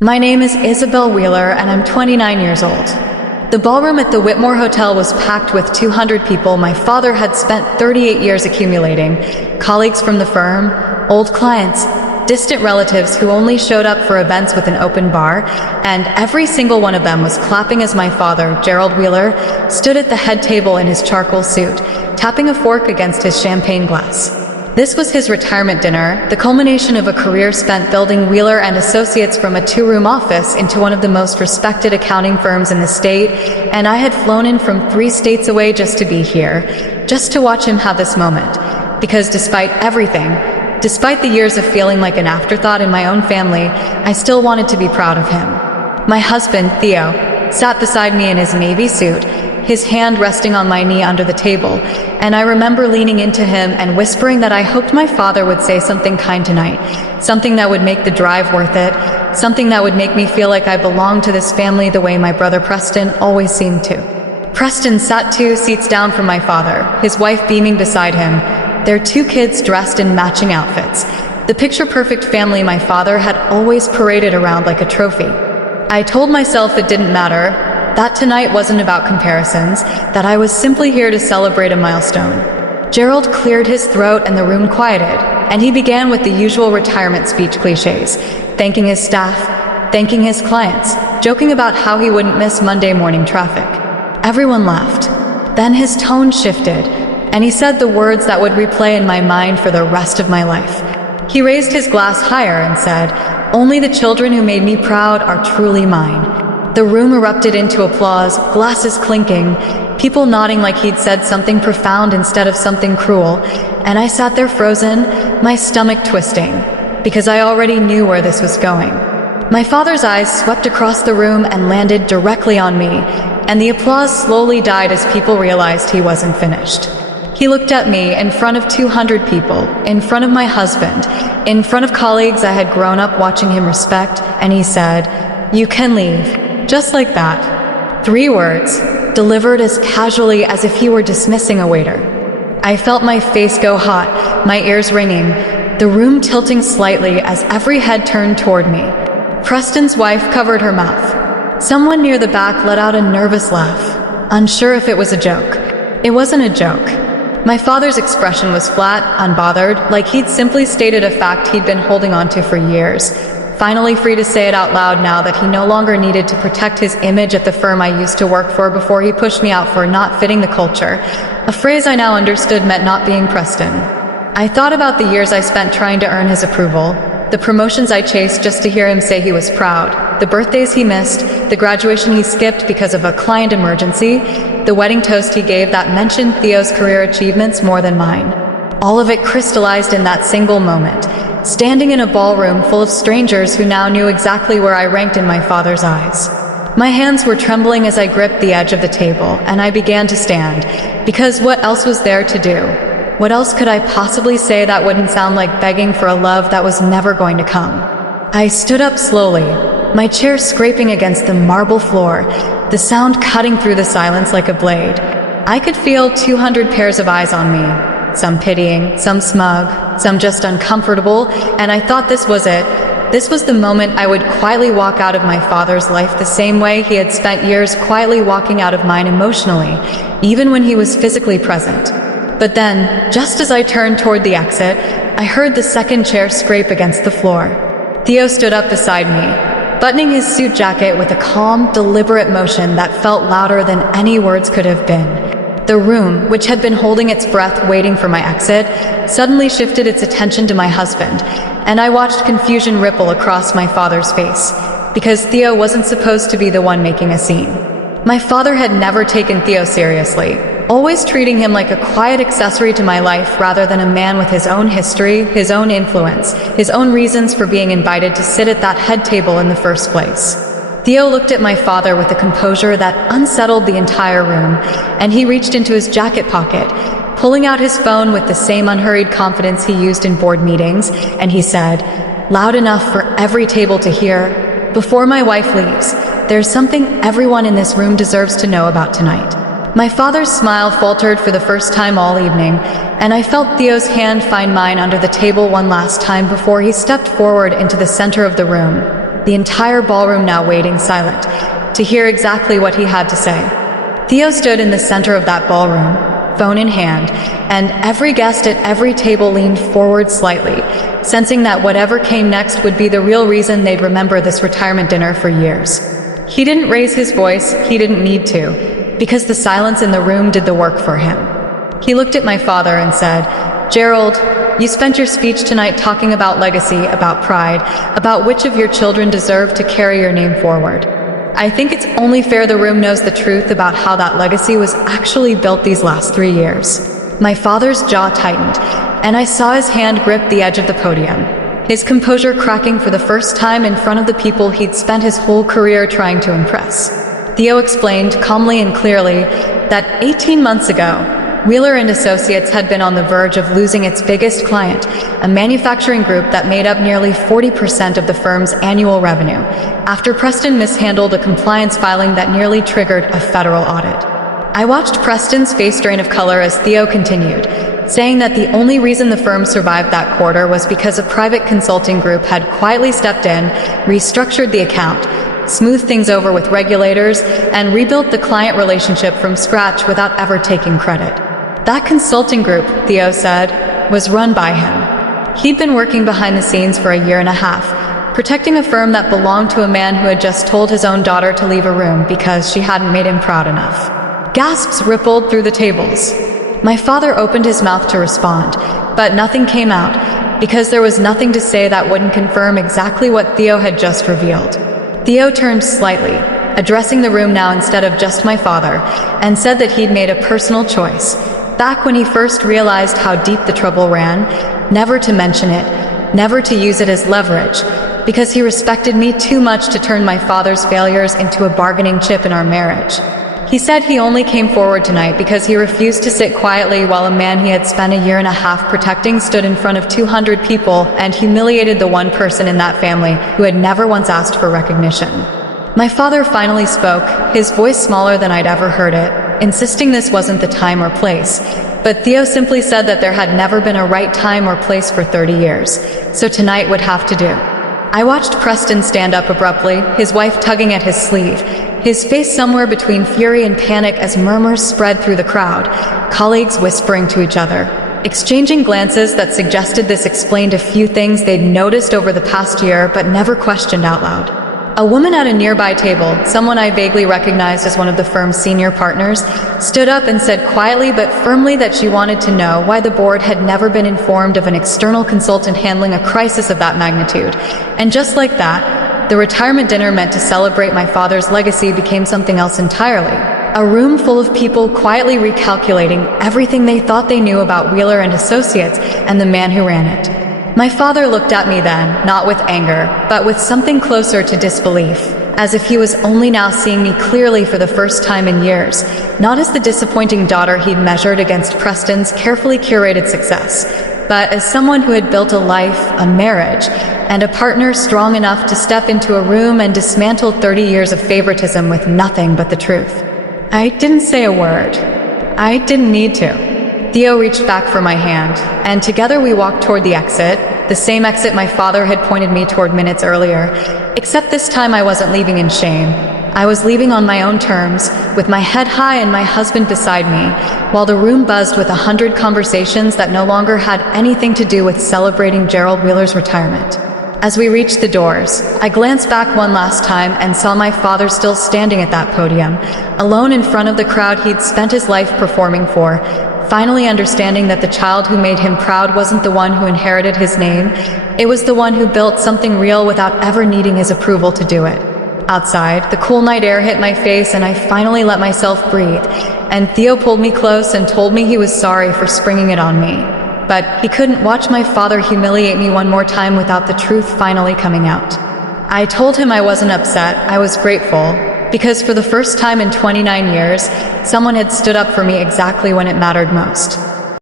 My name is Isabel Wheeler, and I'm 29 years old. The ballroom at the Whitmore Hotel was packed with 200 people my father had spent 38 years accumulating, colleagues from the firm, old clients, distant relatives who only showed up for events with an open bar, and every single one of them was clapping as my father, Gerald Wheeler, stood at the head table in his charcoal suit, tapping a fork against his champagne glass. This was his retirement dinner, the culmination of a career spent building Wheeler and Associates from a 2-room office into one of the most respected accounting firms in the state, and I had flown in from 3 states away just to be here, just to watch him have this moment. Because despite everything, despite the years of feeling like an afterthought in my own family, I still wanted to be proud of him. My husband, Theo, sat beside me in his navy suit, his hand resting on my knee under the table, and I remember leaning into him and whispering that I hoped my father would say something kind tonight, something that would make the drive worth it, something that would make me feel like I belonged to this family the way my brother Preston always seemed to. Preston sat 2 seats down from my father, his wife beaming beside him, their 2 kids dressed in matching outfits, the picture-perfect family my father had always paraded around like a trophy. I told myself it didn't matter, that tonight wasn't about comparisons, that I was simply here to celebrate a milestone. Gerald cleared his throat and the room quieted, and he began with the usual retirement speech cliches, thanking his staff, thanking his clients, joking about how he wouldn't miss Monday morning traffic. Everyone laughed. Then his tone shifted, and he said the words that would replay in my mind for the rest of my life. He raised his glass higher and said, "Only the children who made me proud are truly mine." The room erupted into applause, glasses clinking, people nodding like he'd said something profound instead of something cruel, and I sat there frozen, my stomach twisting, because I already knew where this was going. My father's eyes swept across the room and landed directly on me, and the applause slowly died as people realized he wasn't finished. He looked at me in front of 200 people, in front of my husband, in front of colleagues I had grown up watching him respect, and he said, "You can leave." Just like that. 3 words, delivered as casually as if he were dismissing a waiter. I felt my face go hot, my ears ringing, the room tilting slightly as every head turned toward me. Preston's wife covered her mouth. Someone near the back let out a nervous laugh, unsure if it was a joke. It wasn't a joke. My father's expression was flat, unbothered, like he'd simply stated a fact he'd been holding on to for years. Finally free to say it out loud now that he no longer needed to protect his image at the firm I used to work for before he pushed me out for not fitting the culture, a phrase I now understood meant not being Preston. I thought about the years I spent trying to earn his approval, the promotions I chased just to hear him say he was proud, the birthdays he missed, the graduation he skipped because of a client emergency, the wedding toast he gave that mentioned Theo's career achievements more than mine. All of it crystallized in that single moment, standing in a ballroom full of strangers who now knew exactly where I ranked in my father's eyes. My hands were trembling as I gripped the edge of the table, and I began to stand, because what else was there to do? What else could I possibly say that wouldn't sound like begging for a love that was never going to come? I stood up slowly, my chair scraping against the marble floor, the sound cutting through the silence like a blade. I could feel 200 pairs of eyes on me, some pitying, some smug, some just uncomfortable, and I thought this was it. This was the moment I would quietly walk out of my father's life the same way he had spent years quietly walking out of mine emotionally, even when he was physically present. But then, just as I turned toward the exit, I heard the second chair scrape against the floor. Theo stood up beside me, buttoning his suit jacket with a calm, deliberate motion that felt louder than any words could have been. The room, which had been holding its breath waiting for my exit, suddenly shifted its attention to my husband, and I watched confusion ripple across my father's face, because Theo wasn't supposed to be the one making a scene. My father had never taken Theo seriously, always treating him like a quiet accessory to my life rather than a man with his own history, his own influence, his own reasons for being invited to sit at that head table in the first place. Theo looked at my father with a composure that unsettled the entire room, and he reached into his jacket pocket, pulling out his phone with the same unhurried confidence he used in board meetings, and he said, loud enough for every table to hear, "Before my wife leaves, there's something everyone in this room deserves to know about tonight." My father's smile faltered for the first time all evening, and I felt Theo's hand find mine under the table one last time before he stepped forward into the center of the room. the entire ballroom now waiting silent to hear exactly what he had to say. Theo stood in the center of that ballroom, phone in hand, and every guest at every table leaned forward slightly, sensing that whatever came next would be the real reason they'd remember this retirement dinner for years. He didn't raise his voice, he didn't need to, because the silence in the room did the work for him. He looked at my father and said, "Gerald, you spent your speech tonight talking about legacy, about pride, about which of your children deserve to carry your name forward. I think it's only fair the room knows the truth about how that legacy was actually built these last 3 years." My father's jaw tightened, and I saw his hand grip the edge of the podium, his composure cracking for the first time in front of the people he'd spent his whole career trying to impress. Theo explained calmly and clearly that 18 months ago, Wheeler and Associates had been on the verge of losing its biggest client, a manufacturing group that made up nearly 40% of the firm's annual revenue, after Preston mishandled a compliance filing that nearly triggered a federal audit. I watched Preston's face drain of color as Theo continued, saying that the only reason the firm survived that quarter was because a private consulting group had quietly stepped in, restructured the account, smoothed things over with regulators, and rebuilt the client relationship from scratch without ever taking credit. That consulting group, Theo said, was run by him. He'd been working behind the scenes for a year and a half, protecting a firm that belonged to a man who had just told his own daughter to leave a room because she hadn't made him proud enough. Gasps rippled through the tables. My father opened his mouth to respond, but nothing came out, because there was nothing to say that wouldn't confirm exactly what Theo had just revealed. Theo turned slightly, addressing the room now instead of just my father, and said that he'd made a personal choice, back when he first realized how deep the trouble ran, never to mention it, never to use it as leverage, because he respected me too much to turn my father's failures into a bargaining chip in our marriage. He said he only came forward tonight because he refused to sit quietly while a man he had spent a year and a half protecting stood in front of 200 people and humiliated the one person in that family who had never once asked for recognition. My father finally spoke, his voice smaller than I'd ever heard it, insisting this wasn't the time or place. But Theo simply said that there had never been a right time or place for 30 years, so tonight would have to do. I watched Preston stand up abruptly, his wife tugging at his sleeve, his face somewhere between fury and panic as murmurs spread through the crowd, colleagues whispering to each other, exchanging glances that suggested this explained a few things they'd noticed over the past year but never questioned out loud. A woman at a nearby table, someone I vaguely recognized as one of the firm's senior partners, stood up and said quietly but firmly that she wanted to know why the board had never been informed of an external consultant handling a crisis of that magnitude. And just like that, the retirement dinner meant to celebrate my father's legacy became something else entirely. A room full of people quietly recalculating everything they thought they knew about Wheeler and Associates and the man who ran it. My father looked at me then, not with anger, but with something closer to disbelief, as if he was only now seeing me clearly for the first time in years, not as the disappointing daughter he'd measured against Preston's carefully curated success, but as someone who had built a life, a marriage, and a partner strong enough to step into a room and dismantle 30 years of favoritism with nothing but the truth. I didn't say a word. I didn't need to. Theo reached back for my hand, and together we walked toward the exit, the same exit my father had pointed me toward minutes earlier, except this time I wasn't leaving in shame. I was leaving on my own terms, with my head high and my husband beside me, while the room buzzed with 100 conversations that no longer had anything to do with celebrating Gerald Wheeler's retirement. As we reached the doors, I glanced back one last time and saw my father still standing at that podium, alone in front of the crowd he'd spent his life performing for, finally understanding that the child who made him proud wasn't the one who inherited his name, it was the one who built something real without ever needing his approval to do it. Outside, the cool night air hit my face and I finally let myself breathe, and Theo pulled me close and told me he was sorry for springing it on me. But he couldn't watch my father humiliate me one more time without the truth finally coming out. I told him I wasn't upset, I was grateful, because for the first time in 29 years, someone had stood up for me exactly when it mattered most.